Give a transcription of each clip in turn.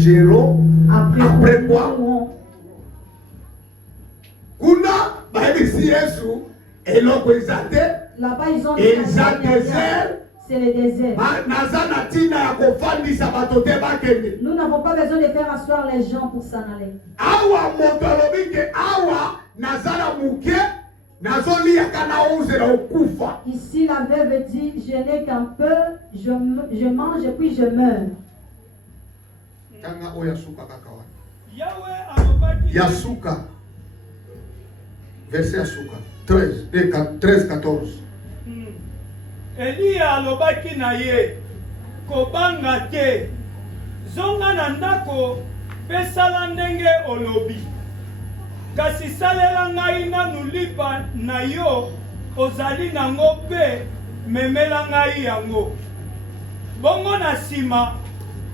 mangeront après quoi? Kuna baebisi Yesu eloko ezate. Là-bas ils ont désert. C'est le désert. Nous n'avons pas besoin de faire asseoir les gens pour s'en aller. Ici la veuve dit, je n'ai qu'un peu, je mange et puis je meurs. Yasuka. Verset Yasuka. 13-14. Eliya alobaki na ye kobanga te zonga na ndako mpe sala ndenge olobi kasi salela ngai nanu lipa na yo ozali nango mpe memela ngai yango bongo na nsima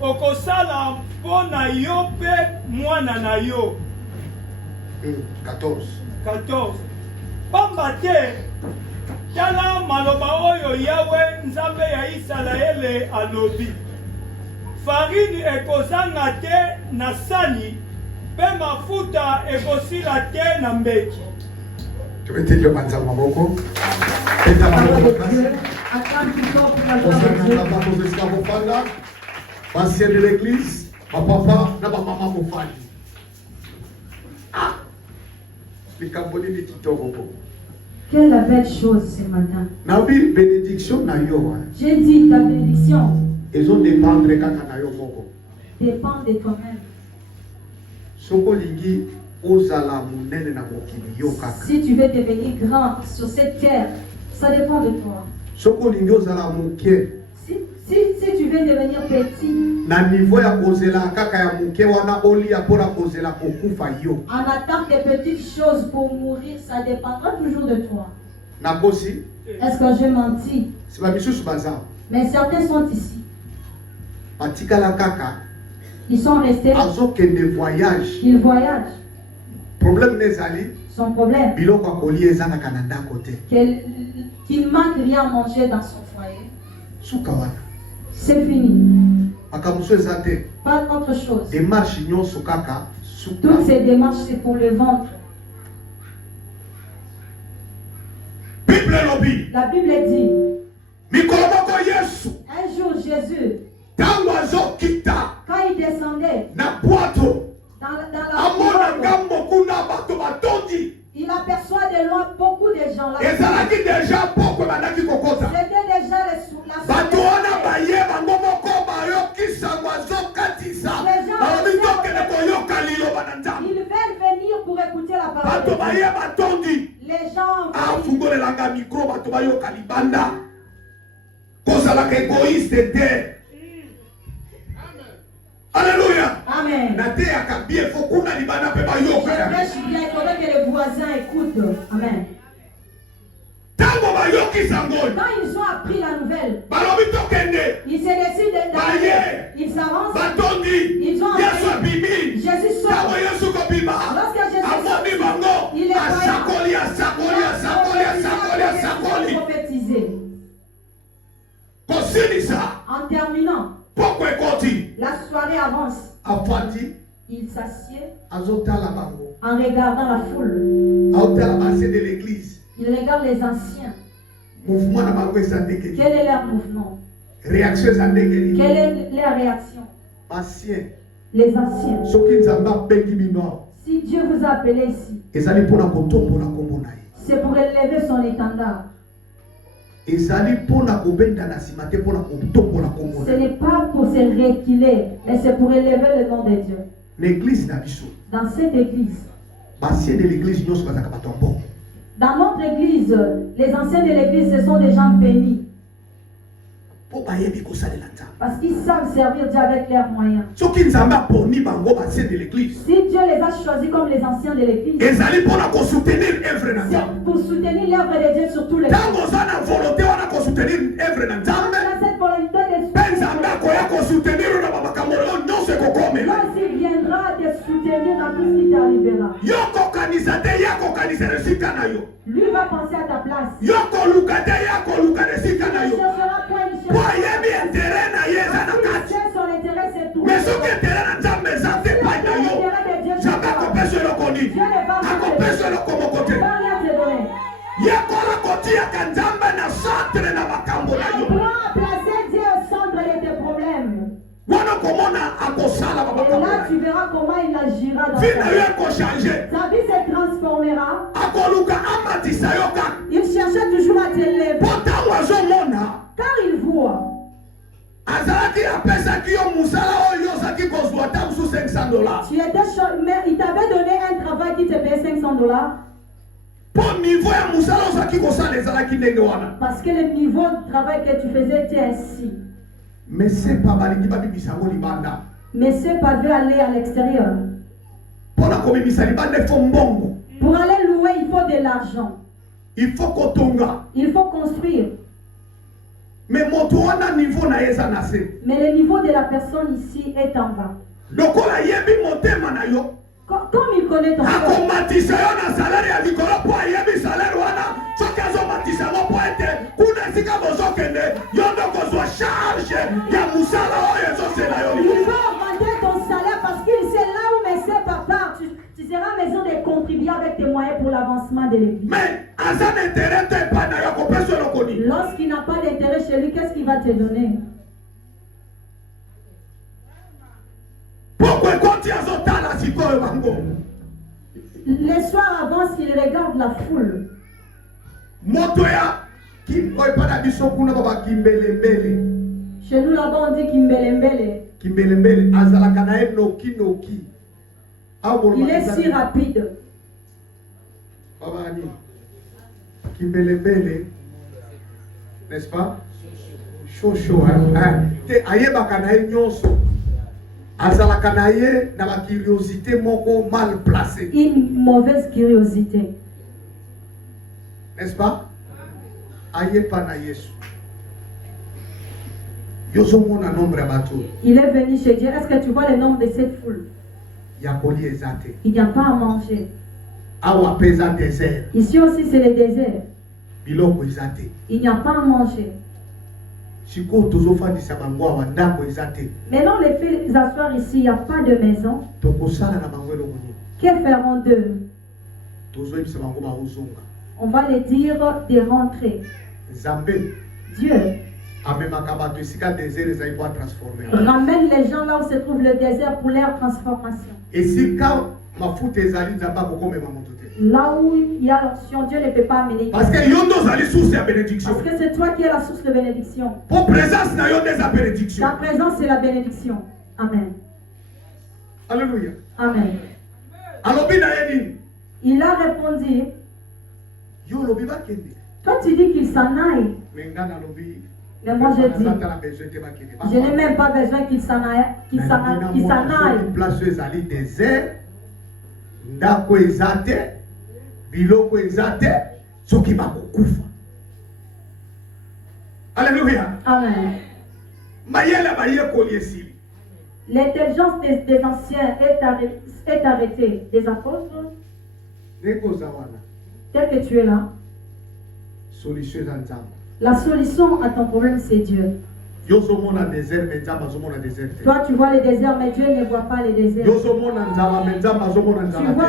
okosala mpo na yo mpe mwana na yo. 14 pamba te tala maloba oyo Yawe Nzambe ya Isalaele alobi farini ekozanga te na sani pe mafuta ekosila te na mbeki. Tumetilio manza maboko. Ancien de l'église, ma papa na ma maman mofali. Ah, les Cambodgiens qui t'ont. Quelle belle chose ce matin. Nabi bénédiction na yo. J'ai dit ta bénédiction. Ils ont dépendre kaka na yo moko. Dépend de toi-même. Soko lingi ozala munene na mokili yo kaka. Si tu veux devenir grand sur cette terre, ça dépend de toi. Soko lingi ozala muke. Si tu veux devenir petit, na niveau ya kozela kaka ya muke wana oli ya pora kozela kokufa yo. En attente des petites choses pour mourir, ça dépendra toujours de toi. Nakosi? Est-ce que j'ai menti? C'est pas bichou baza. Mais certains sont ici. Patikala kaka. Ils sont restés. Azokende voyage. Ils voyagent. Problème nezali. Son problème. Biloko akoli ezana kananda côté. Qu'il manque rien à manger dans son foyer. Sukawana. C'est fini. Pas autre chose. Démarche toutes ces démarches, c'est pour le ventre. La Bible dit un jour Jésus, quand il descendait dans la il aperçoit de loin beaucoup de gens là. C'était déjà la ils veulent venir pour écouter la parole. Les gens Alléluia. Amen. Il faudrait que les voisins écoutent. Amen. Quand ils ont appris la nouvelle, ils se décident d'aller. Ils s'avancent. Ils ont appris. Jésus sort. Lorsque Jésus sort, il est prophétisé. En terminant, la soirée avance. Il s'assied en regardant la foule. Il regarde les anciens. Quel est leur mouvement? Quelle est leur réaction? Les anciens. Si Dieu vous a appelé ici, c'est pour élever son étendard. Ce n'est pas pour se reculer, mais c'est pour élever le nom de Dieu. Dans cette église, dans notre église, les anciens de l'église, ce sont des gens bénis. Parce qu'ils savent servir Dieu avec leurs moyens. Si Dieu les a choisis comme les anciens de l'église, c'est pour soutenir l'œuvre de Dieu sur tous les plans. Cette volonté il viendra te soutenir dans tout ce qui t'arrivera. Lui va penser à ta place. Il cherchera point, il cherchera son intérêt, c'est tout. pas rien te donner. Apprends à placer Dieu au centre de tes problèmes. Et là, tu verras comment il agira dans ta vie. Ta vie se transformera. Il cherchait toujours à t'élever. Car il voit. Mais il t'avait donné un travail qui te payait $500. Parce que le niveau de travail que tu faisais était ainsi. Mais c'est pas veut aller à l'extérieur. Pour aller louer, il faut de l'argent. Il faut construire. Mais le niveau de la personne ici est en bas. Comme il connaît ton cœur. Il va augmenter ton salaire parce qu'il sait là où mes sœurs papa, tu seras à maison de contribuer avec tes moyens pour l'avancement de l'église. Lorsqu'il n'a pas d'intérêt chez lui, qu'est-ce qu'il va te donner? Les soirs avancent, il regarde la foule. Chez nous là-bas on dit Kimbelembele. Il est si rapide. Kimbelembele, n'est-ce pas? Chaud, mal placée. Une mauvaise curiosité. N'est-ce pas? Il est venu chez Dieu. Est-ce que tu vois le nombre de cette foule? Il n'y a pas à manger. Ici aussi c'est le désert. Il n'y a pas à manger. Maintenant les filles s'asseoir ici, il n'y a pas de maison. Que feront d'eux? On va les dire de rentrer. Dieu ramène les gens là où se trouve le désert pour leur transformation. Là où il y a l'option, Dieu ne peut pas amener. Parce que c'est toi qui es la source de bénédiction. Ta présence c'est la bénédiction. Amen. Alléluia. Amen. Il a répondu. Toi tu dis qu'il s'en aille. Mais moi je dis, je n'ai même pas besoin qu'il s'en aille. Alléluia. Amen. L'intelligence des anciens est arrêtée. Des apôtres, tel que tu es là, la solution à ton problème c'est Dieu. Toi tu vois le désert mais Dieu ne voit pas le désert. Tu vois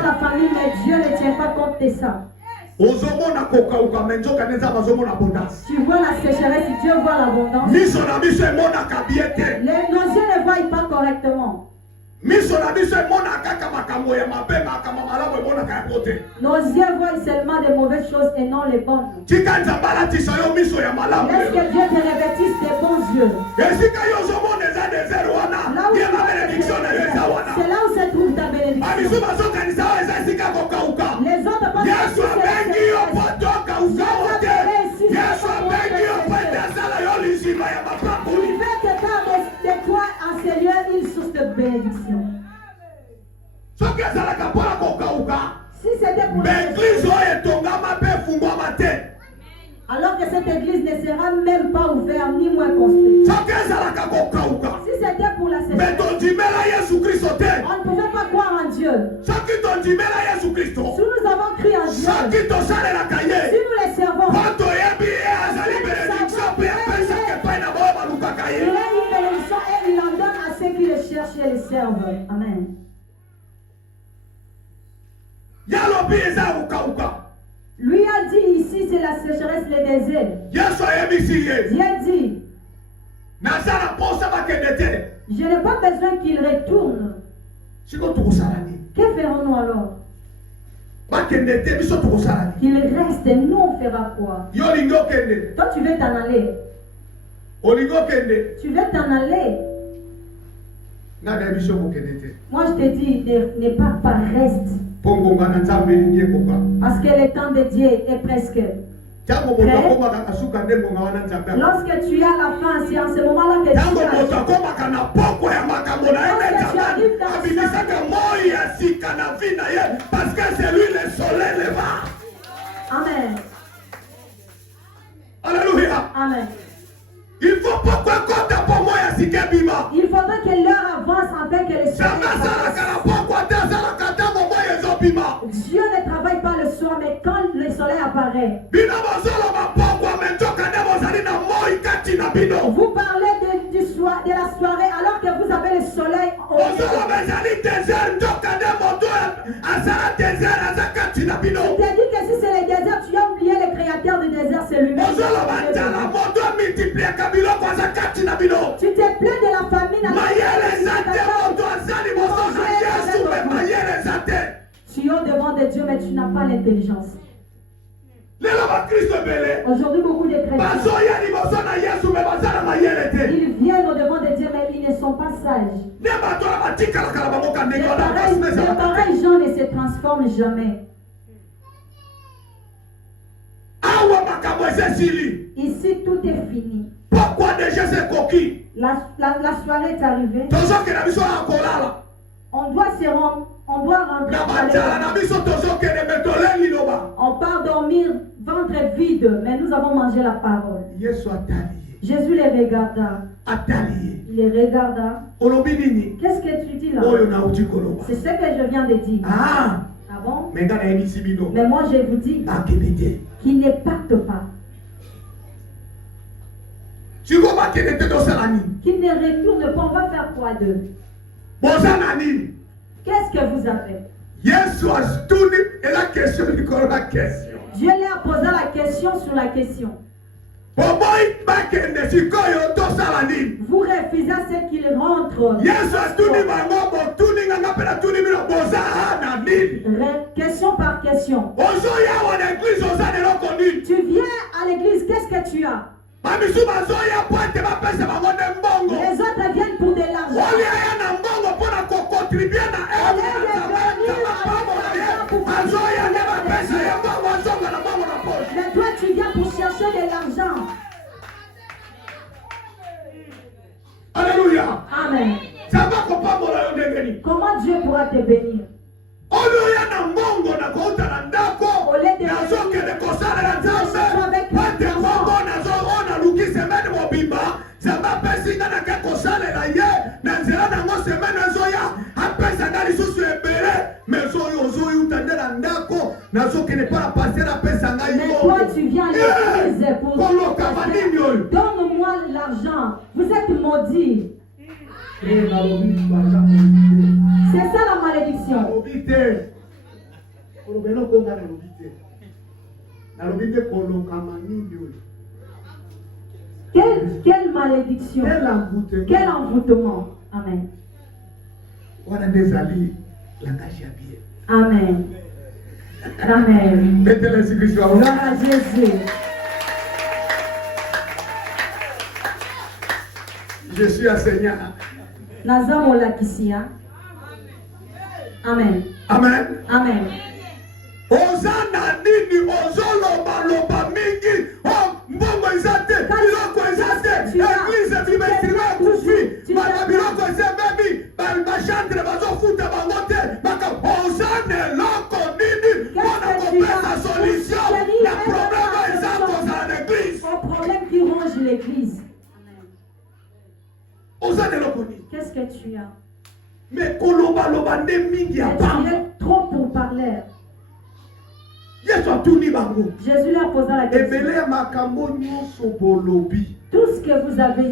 la famille mais Dieu ne tient pas compte de ça. Tu vois la sécheresse, Dieu voit l'abondance. Nos yeux ne voient pas correctement. Nos yeux voient seulement des mauvaises choses et non les bonnes. Laisse que Dieu te revêtisse des bons yeux. C'est là où se trouve ta bénédiction. Les autres pensent de toi en Seigneur une source de bénédiction. Si c'était pour alors que cette église ne sera même pas ouverte ni moins construite. Si c'était pour la sécheresse, on ne pouvait pas croire en Dieu. Si nous avons cru en Dieu, si nous les servons, il a une bénédiction et il en donne à ceux qui le cherchent et le servent. Amen. Lui a dit ici, c'est la sécheresse, le désert. Dieu dit, je n'ai pas besoin qu'il retourne. Que ferons-nous alors? Qu'il reste, et nous on fera quoi? Toi tu veux t'en aller. Tu veux t'en aller. Moi je te dis, ne pars pas, reste. Parce que le temps de Dieu est presque. Lorsque tu as la fin, c'est en ce moment-là que tu parce que c'est lui le soleil levant. Amen. Alléluia. Amen. Il faut pas il faudrait que l'heure avance afin que le soleil Dieu ne travaille pas le soir, mais quand le soleil apparaît. Vous parlez de la soirée alors que vous avez le soleil au Je t'ai dit que si c'est le désert, tu as oublié le créateur du désert, c'est lui-même. Tu t'es plaint de la famine. Tu es au devant de Dieu, mais tu n'as pas l'intelligence. Aujourd'hui, beaucoup de chrétiens, ils viennent au devant de Dieu, mais ils ne sont pas sages. Les pareils gens ne se transforment jamais. Ici, tout est fini. Pourquoi déjà c'est coquille? La soirée est arrivée. On doit se rendre. On doit rentrer. On part dormir ventre vide, mais nous avons mangé la parole. Jésus les regarda. Il les regarda. Qu'est-ce que tu dis là? C'est ce que je viens de dire. Ah bon? Mais moi je vous dis qu'il ne parte pas. Qu'il ne retourne pas. On va faire quoi d'eux? Qu'est-ce que vous avez? Dieu leur a posé la question sur la question. Vous refusez à ce qu'ils rentrent. Question par question. Tu viens à l'église, qu'est-ce que tu as? Les autres viennent pour de l'argent. Mais toi tu viens pour chercher de l'argent. Alléluia. Amen. Comment Dieu pourra te bénir? Mais toi tu viens à l'église pour donne-moi l'argent. Vous êtes maudits. C'est ça la malédiction. Quelle malédiction. Quel envoûtement. Amen. Amen. Amen. Gloire à Jésus. Je suis enseignant. Amen. Amen. Amen. Ozana nini ozoloba loba mingi mbongo ezate biloko ezate église bimetira kufi biloko ezebebi bachantre bazofuta bango te baka ozane loko nini mpona kopesa solution na problème eza kozala na église. Au problème qui ronge l'église. Ozane loko nini. Qu'est-ce que tu as? Mais koloba loba nde mingi ya tu es trop pour parler. Jésus leur posa la question. Tout ce que vous avez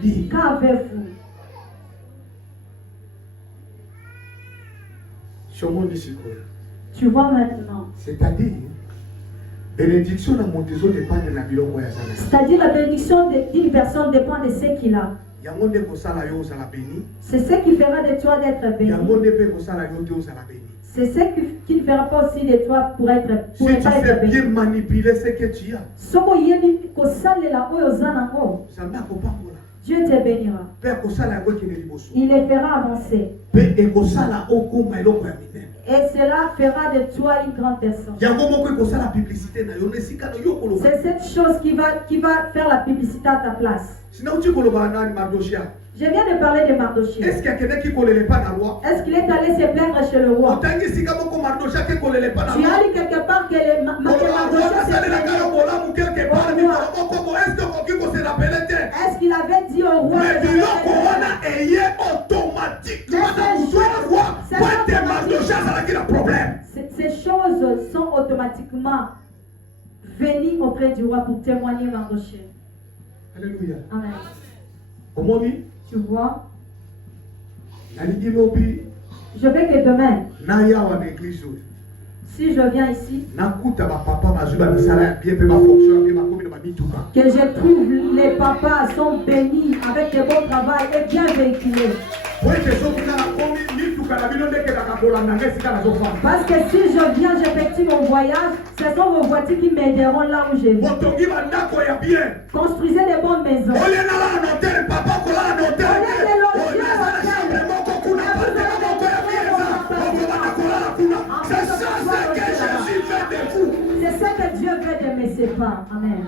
dit, qu'avez-vous? Tu vois maintenant. C'est-à-dire, bénédiction dans mon dépend de la biloko ya sana. C'est-à-dire la bénédiction d'une personne dépend de ce qu'il a. Yango nde kosala yo ozala béni. C'est ce qui fera de toi d'être béni. Yango nde pe kosala yo te ozala béni. C'est ce qui ne fera pas aussi de toi pour être béni. Si tu fais bien manipuler ce que tu as, Soko yebi kosalela oyo zanango. Zamba kopambola. Dieu te bénira. Père kosala yango kene liboso. Il les fera avancer. Pe ekosala okoma eloko ya minene. Et cela fera de toi une grande personne. Yango moko ekosala publicité na yo nesika no yo koloba. C'est cette chose qui va faire la publicité à ta place. Sinon tu koloba nani Mardochia. Je viens de parler de Mardochia. Est-ce qu'il y a quelqu'un qui collait pas dans le roi? Est-ce qu'il est allé se plaindre chez le roi? Tu as lu quelque part que le est-ce qu'il avait dit au roi ces choses sont automatiquement venues auprès du roi pour témoigner Mardochia. Alléluia. Amen. Comment dit? Tu vois? Je veux que demain, l'église, si je viens ici, que je trouve les papas sont bénis avec de bons travail et bien véhiculés. Parce que si je viens, j'effectue mon voyage, ce sont vos voitures qui m'aideront là où je vais. Construisez des bonnes maisons. C'est ce que Dieu veut de mes séparts. Amen.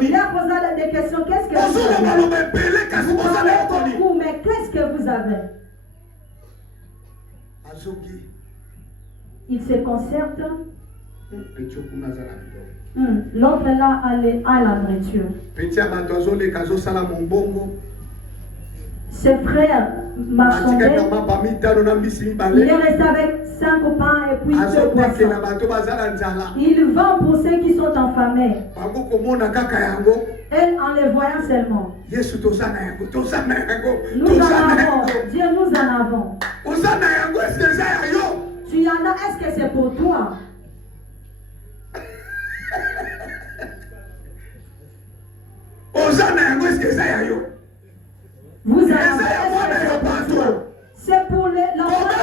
Il a posé des questions. Qu'est-ce que vous avez? Mais qu'est-ce que vous avez? Il se concerte. L'autre là a la nourriture. Ses frères marchandaient. Il est resté avec 5 pains et puis 2 poissons. Il vend pour ceux qui sont affamés. Et en les voyant seulement. Nous en avons. Dieu, nous en avons. Tu y en as, est-ce que c'est pour toi? Vous avez c'est pour l'enfant.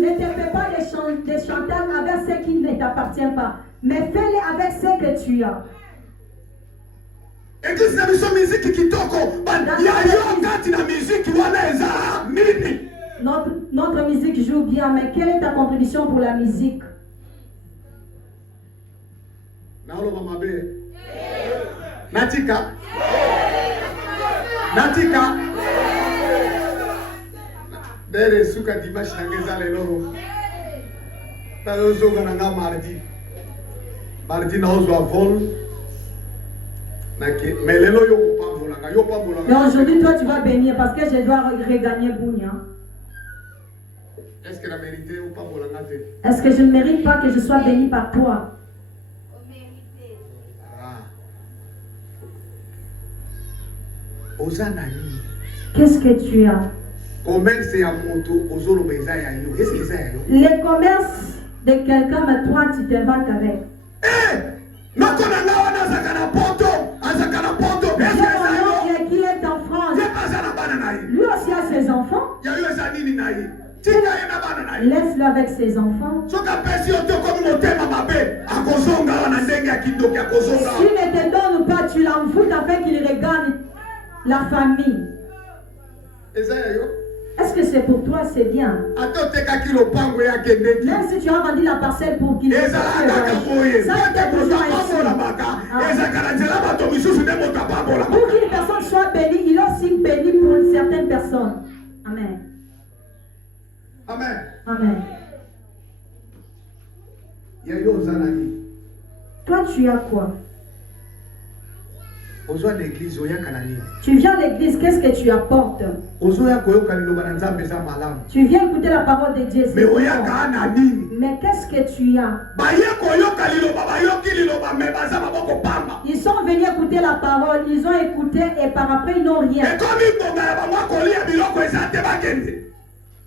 Ne te fais pas des chantages avec ce qui ne t'appartient pas, mais fais-les avec ce que tu as. Notre musique joue bien, mais quelle est ta contribution pour la musique? Natika. Dere suka dimashi nangeza lelo. Tazo nanga mardi. Mardi na ozo avol. Nake melelo yo pambola. Mais aujourd'hui toi tu vas bénir parce que je dois regagner Bounia. Est-ce que la mérité ou pambola ngate? Est-ce que je ne mérite pas que je sois béni par toi? Qu'est-ce que tu as? Le commerce de quelqu'un, mais toi tu te vantes avec. Qui est en France? Lui aussi a ses enfants. Laisse-le avec ses enfants. S'il ne te donne pas, tu l'envoûtes afin qu'il regarde la famille. Est-ce que c'est pour toi, c'est bien? Même si tu as vendu la parcelle pour qu'il ça t'est toujours pour qu'une personne soit bénie, il est aussi béni pour certaines personnes. Amen. Amen. Toi, tu as quoi? Tu viens à l'église, qu'est-ce que tu apportes? Tu viens écouter la parole de Dieu. Mais qu'est-ce que tu as? sont venus écouter la parole, ils ont écouté et par après ils n'ont rien.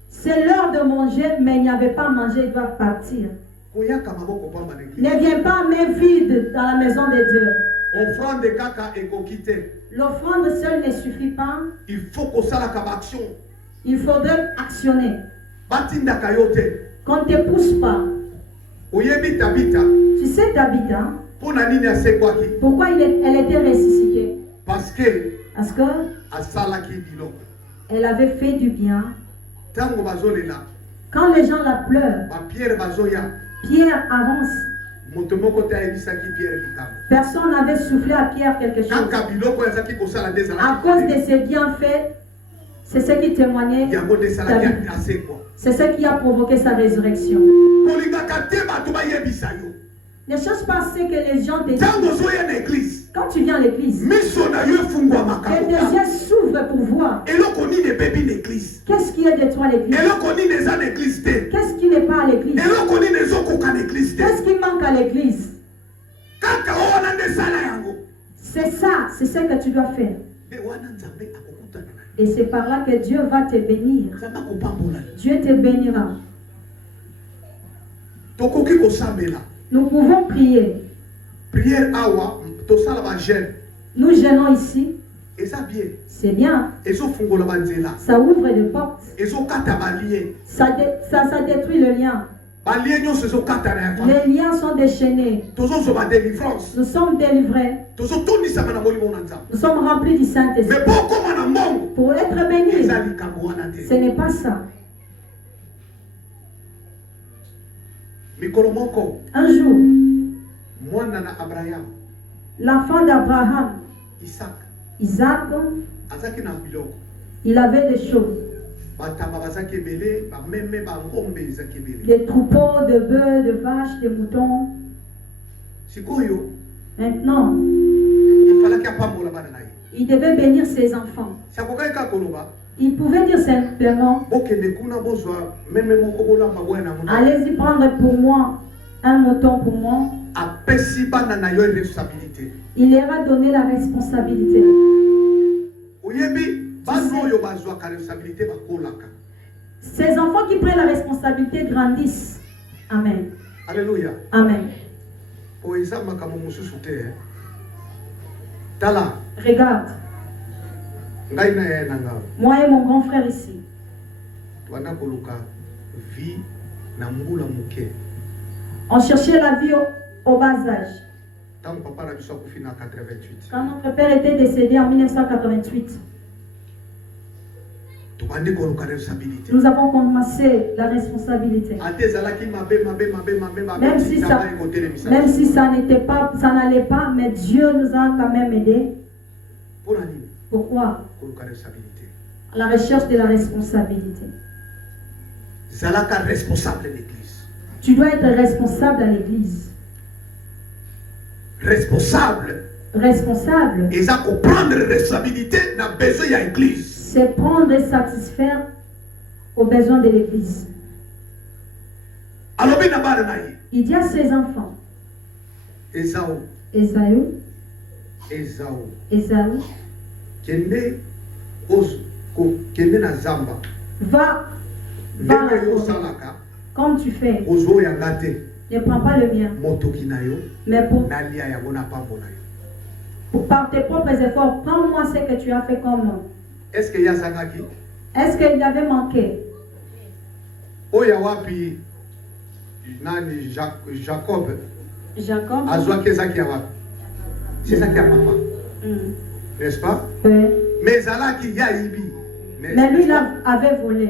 C'est l'heure de manger, mais il n'y avait pas à manger, ils doivent partir. Ne viens pas main vide dans la maison de Dieu. L'offrande seule ne suffit pas. Il faut qu'on s'en action. Il faudrait actionner. Qu'on ne te pousse pas. Tu sais Tabitha, pourquoi elle était ressuscitée? Parce que elle avait fait du bien. Quand les gens la pleurent, Pierre avance. Personne n'avait soufflé à Pierre quelque chose. À cause de ses bienfaits, c'est ce qui témoignait. C'est ce qui a provoqué sa résurrection. Ne cherche pas ce que les gens te disent. Quand tu viens à l'église, que tes yeux s'ouvrent pour voir. Qu'est-ce qui est de toi à l'église? Qu'est-ce qui n'est pas à l'église? Qu'est-ce qui manque à l'église? C'est ça, c'est ce que tu dois faire. Et c'est par là que Dieu va te bénir. Dieu te bénira. Nous pouvons prier. Nous gênons ici. C'est bien. Ça ouvre des portes. Ça détruit le lien. Les liens sont déchaînés. Nous sommes délivrés. Nous sommes remplis du Saint-Esprit. Pour être bénis, ce n'est pas ça. Un jour, l'enfant d'Abraham, Isaac, il avait des choses. Des troupeaux de bœufs, de vaches, de moutons. Maintenant, il devait bénir ses enfants. Il pouvait dire simplement, allez-y prendre pour moi un mouton pour moi. Il leur a donné la responsabilité. Ces enfants qui prennent la responsabilité grandissent. Amen. Alléluia. Amen. Regarde. Moi et mon grand frère ici. On cherchait la vie au bas âge. Quand notre père était décédé en 1988. Nous avons commencé la responsabilité. Même si ça n'était pas, ça n'allait pas, mais Dieu nous a quand même aidés. Pourquoi? La recherche de la responsabilité. Tu dois être responsable à l'église. Responsable. Et ça comprendre responsabilité n'a besoin de l'église. C'est prendre et satisfaire aux besoins de l'église. Il dit à ses enfants, Ésaü, va comme tu fais. Ne prends pas le mien. Mais par tes propres efforts, prends-moi ce que tu as fait comme moi. Est-ce qu'il avait manqué? Jacob. C'est ça qui a papa. N'est-ce pas? Oui. Mais lui, il avait volé.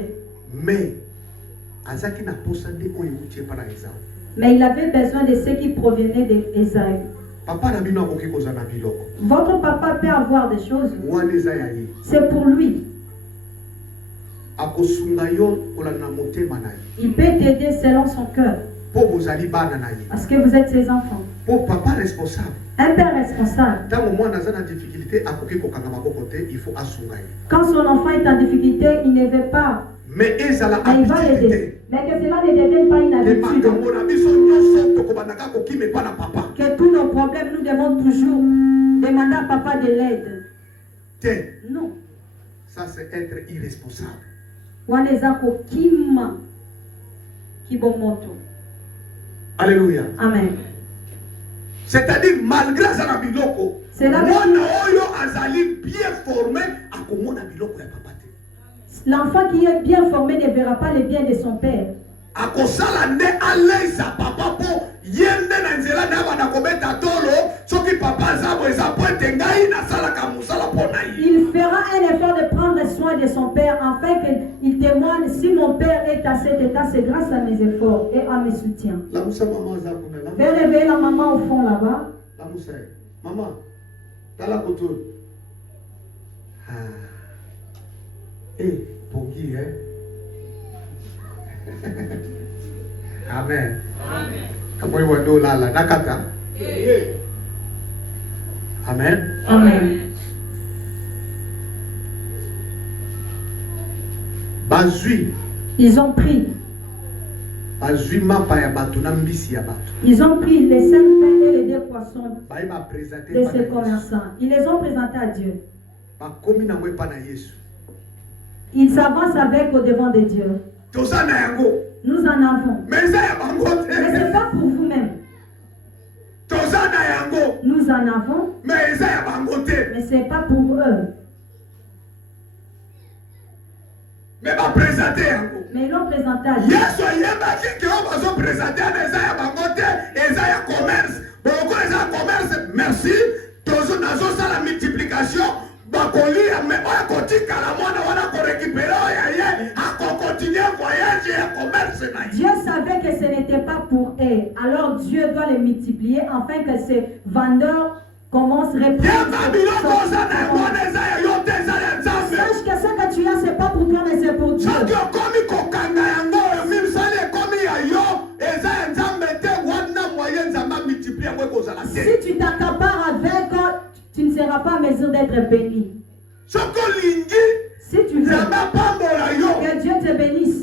Mais il avait besoin de ce qui provenait d'Ésaü. Votre papa peut avoir des choses. C'est pour lui. Il peut t'aider selon son cœur. Parce que vous êtes ses enfants. Papa responsable. Un père responsable. Quand son enfant est en difficulté, il ne veut pas. Mais il va l'aider. Mais que cela ne devienne pas une habitude. Que tous nos problèmes, nous devons toujours Demander à papa de l'aide. Non. Ça, c'est être irresponsable. Alléluia. Amen. C'est-à-dire, malgré ça, biloko, bien formé, l'enfant qui est bien formé ne verra pas les biens de son père. Il fera un effort de prendre soin de son père afin qu'il témoigne: si mon père est à cet état, c'est grâce à mes efforts et à mes soutiens. Vais réveiller la maman au fond là-bas. Maman, t'as la couture. Eh, pour qui, hein? Amen. Amen. Amen. Ils ont pris. Ils ont pris les 5 pains et les 2 poissons de ces commerçants. Ils les ont présentés à Dieu. Ils s'avancent avec au devant de Dieu. Nous en avons. Mais ce n'est pas pour vous-même. Nous en avons. Mais ce n'est pas pour eux. Mais ils l'ont présenté à Dieu. Merci. La multiplication. Dieu savait que ce n'était pas pour eux. Alors Dieu doit les multiplier afin que ces vendeurs commencent à répondre. Sache que ce que tu as, ce n'est pas pour toi, mais c'est pour Dieu. Si tu t'accapares avec, tu ne seras pas en mesure d'être béni. Si tu veux que Dieu te bénisse,